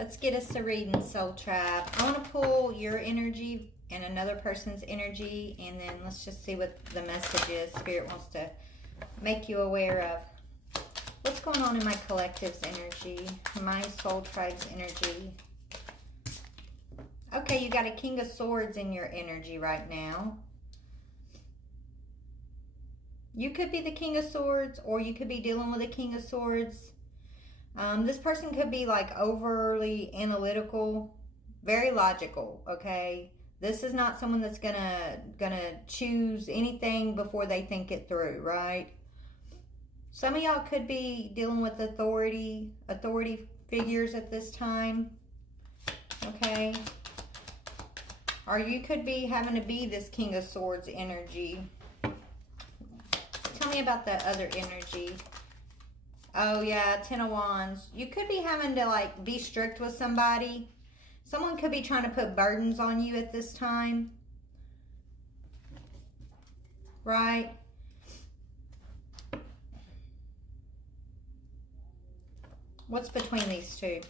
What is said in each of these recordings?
Let's get us a reading, Soul Tribe. I want to pull your energy and another person's energy, and then let's just see what the message is Spirit wants to make you aware of. What's going on in my collective's energy, my Soul Tribe's energy? Okay, you got a King of Swords in your energy right now. You could be the King of Swords, or you could be dealing with a King of Swords. This person could be like overly analytical, very logical, okay? This is not someone that's gonna choose anything before they think it through, right? Some of y'all could be dealing with authority figures at this time, okay? Or you could be having to be this King of Swords energy. Tell me about the other energy. Oh yeah, Ten of Wands. You could be having to like be strict with somebody. Someone could be trying to put burdens on you at this time. Right? What's between these two?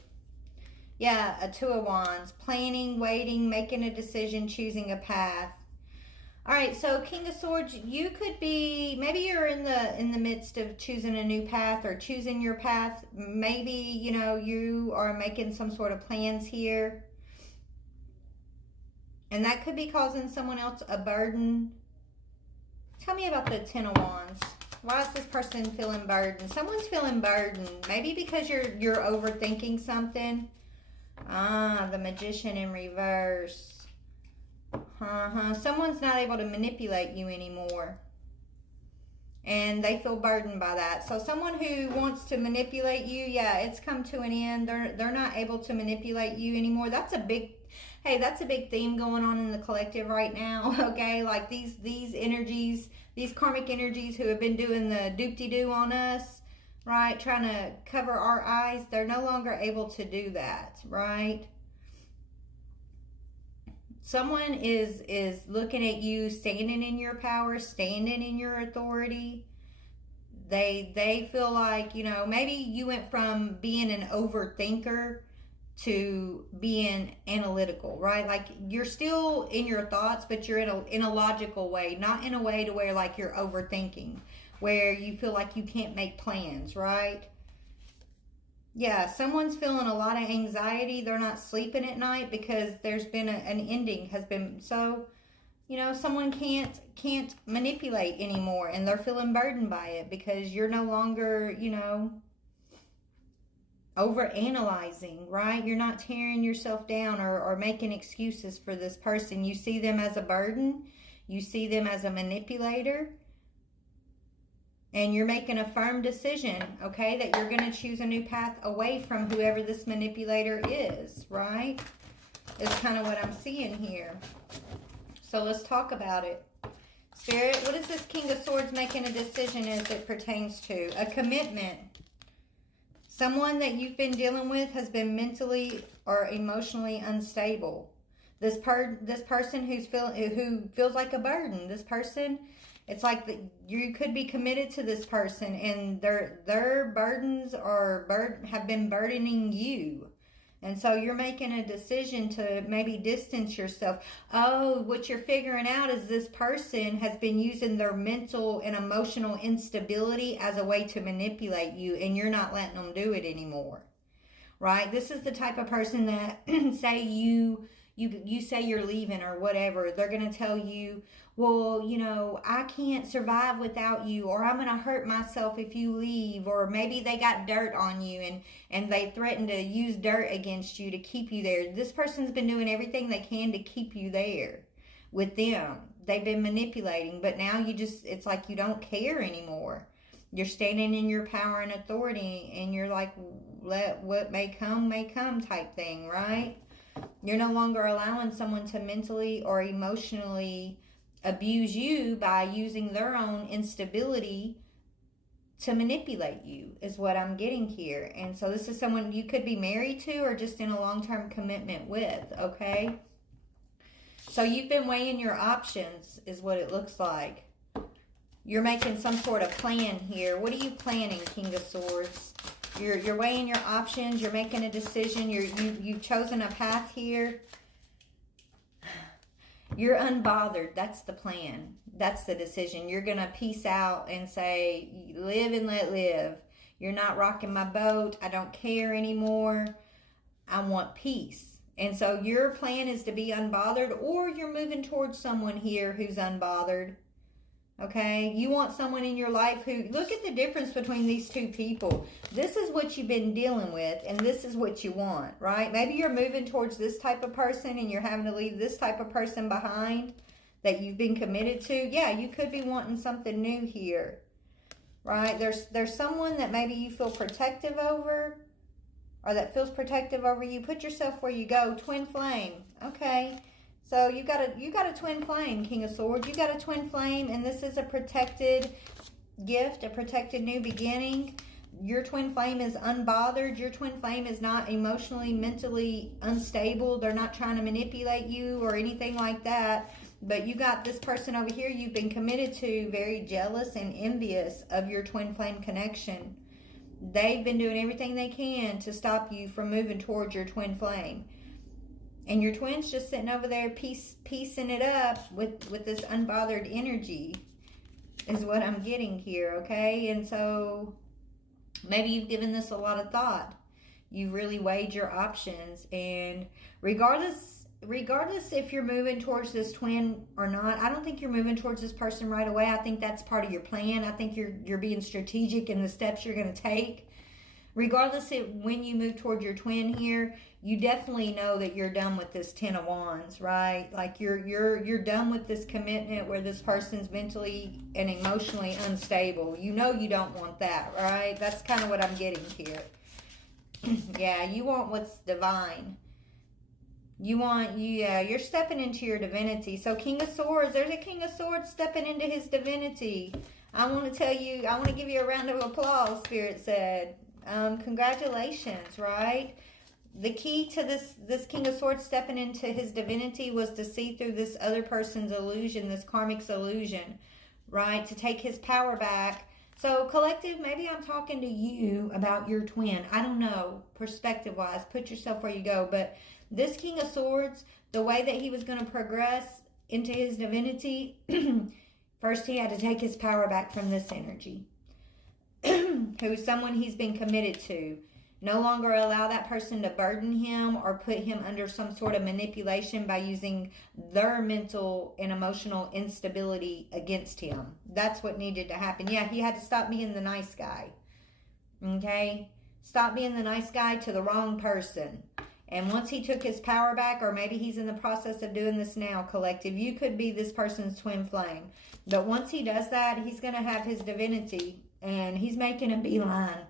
Yeah, a Two of Wands. Planning, waiting, making a decision, choosing a path. All right, so King of Swords, you could be, maybe you're in the midst of choosing a new path or choosing your path. Maybe, you know, you are making some sort of plans here. And that could be causing someone else a burden. Tell me about the Ten of Wands. Why is this person feeling burdened? Someone's feeling burdened. Maybe because you're overthinking something. Ah, the Magician in reverse. Someone's not able to manipulate you anymore. And they feel burdened by that. So someone who wants to manipulate you, yeah, it's come to an end. They're not able to manipulate you anymore. That's a big theme going on in the collective right now, okay? Like these energies, these karmic energies who have been doing the doop-de-doo on us, right? Trying to cover our eyes. They're no longer able to do that, right? Someone is looking at you, standing in your power, standing in your authority. They feel like, you know, maybe you went from being an overthinker to being analytical, right? Like you're still in your thoughts, but you're in a logical way, not in a way to where like you're overthinking, where you feel like you can't make plans, right? Yeah, someone's feeling a lot of anxiety. They're not sleeping at night because there's been an ending has been. So, you know, someone can't manipulate anymore, and they're feeling burdened by it because you're no longer, you know, over analyzing, right? You're not tearing yourself down or making excuses for this person. You see them as a burden. You see them as a manipulator. And you're making a firm decision, okay, that you're going to choose a new path away from whoever this manipulator is, right? Is kind of what I'm seeing here. So let's talk about it. Spirit, what is this King of Swords making a decision as it pertains to? A commitment. Someone that you've been dealing with has been mentally or emotionally unstable. This person who feels like a burden. This person, it's like you could be committed to this person, and their burdens have been burdening you. And so you're making a decision to maybe distance yourself. Oh, what you're figuring out is this person has been using their mental and emotional instability as a way to manipulate you, and you're not letting them do it anymore. Right? This is the type of person that say you say you're leaving or whatever, they're going to tell you, well, you know, I can't survive without you, or I'm going to hurt myself if you leave, or maybe they got dirt on you and they threaten to use dirt against you to keep you there. This person's been doing everything they can to keep you there with them. They've been manipulating, but now it's like you don't care anymore. You're standing in your power and authority, and you're like, let what may come type thing, right? You're no longer allowing someone to mentally or emotionally abuse you by using their own instability to manipulate you, is what I'm getting here. And so this is someone you could be married to or just in a long-term commitment with, okay? So you've been weighing your options, is what it looks like. You're making some sort of plan here. What are you planning, King of Swords? You're weighing your options. You're making a decision. You've chosen a path here. You're unbothered. That's the plan. That's the decision. You're going to peace out and say, live and let live. You're not rocking my boat. I don't care anymore. I want peace. And so your plan is to be unbothered, or you're moving towards someone here who's unbothered. Okay? You want someone in your life who, look at the difference between these two people. This is what you've been dealing with, and this is what you want, right? Maybe you're moving towards this type of person and you're having to leave this type of person behind that you've been committed to. Yeah, you could be wanting something new here, right? There's someone that maybe you feel protective over, or that feels protective over you. Put yourself where you go. Twin flame. Okay. So you got a twin flame, King of Swords. You got a twin flame, and this is a protected gift, a protected new beginning. Your twin flame is unbothered. Your twin flame is not emotionally, mentally unstable. They're not trying to manipulate you or anything like that. But you got this person over here you've been committed to, very jealous and envious of your twin flame connection. They've been doing everything they can to stop you from moving towards your twin flame. And your twin's just sitting over there piecing it up with this unbothered energy is what I'm getting here, okay? And so maybe you've given this a lot of thought. You've really weighed your options. And regardless if you're moving towards this twin or not, I don't think you're moving towards this person right away. I think that's part of your plan. I think you're being strategic in the steps you're going to take. Regardless of when you move toward your twin here, you definitely know that you're done with this Ten of Wands, right? Like you're done with this commitment where this person's mentally and emotionally unstable. You know you don't want that, right? That's kind of what I'm getting here. Yeah, you want what's divine. You're stepping into your divinity. So King of Swords, there's a King of Swords stepping into his divinity. I want to give you a round of applause, Spirit said. Congratulations, right? The key to this King of Swords stepping into his divinity was to see through this other person's illusion, this karmic's illusion, right? To take his power back. So collective, maybe I'm talking to you about your twin. I don't know, perspective-wise. Put yourself where you go. But this King of Swords, the way that he was going to progress into his divinity, first he had to take his power back from this energy. Who's someone he's been committed to. No longer allow that person to burden him or put him under some sort of manipulation by using their mental and emotional instability against him. That's what needed to happen. Yeah, he had to stop being the nice guy. Okay? Stop being the nice guy to the wrong person. And once he took his power back, or maybe he's in the process of doing this now, collective, you could be this person's twin flame. But once he does that, he's going to have his divinity, and he's making a beeline.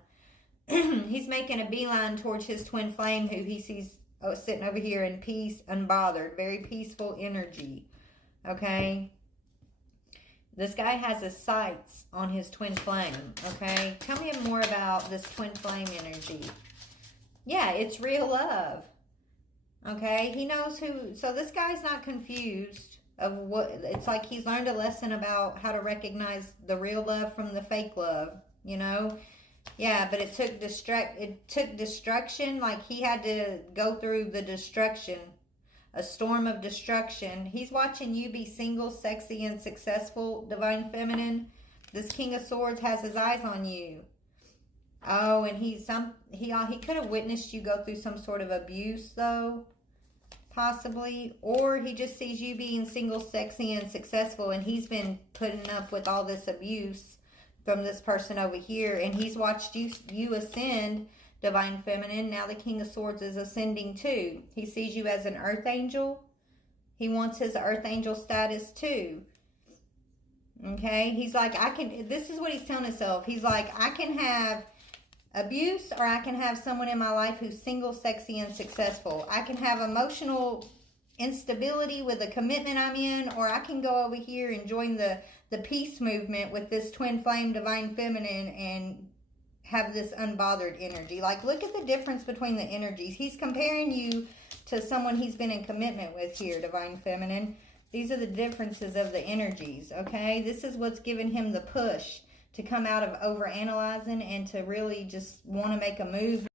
He's making a beeline towards his twin flame, who he sees sitting over here in peace, unbothered, very peaceful energy. Okay? This guy has his sights on his twin flame. Okay? Tell me more about this twin flame energy. Yeah, it's real love. Okay? He knows who... So this guy's not confused of what... It's like he's learned a lesson about how to recognize the real love from the fake love. You know? Yeah, but it took destruction. Like he had to go through the destruction. A storm of destruction. He's watching you be single, sexy, and successful, Divine Feminine. This King of Swords has his eyes on you. Oh, and he could have witnessed you go through some sort of abuse, though, possibly. Or he just sees you being single, sexy, and successful, and he's been putting up with all this abuse from this person over here, and he's watched you ascend, Divine Feminine. Now the King of Swords is ascending too. He sees you as an earth angel. He wants his earth angel status too. Okay? He's like, this is what he's telling himself. He's like, I can have abuse, or I can have someone in my life who's single, sexy, and successful. I can have emotional instability with the commitment I'm in, or I can go over here and join the peace movement with this twin flame Divine Feminine and have this unbothered energy. Like, look at the difference between the energies. He's comparing you to someone he's been in commitment with here, Divine Feminine. These are the differences of the energies, okay? This is what's giving him the push to come out of overanalyzing and to really just want to make a move.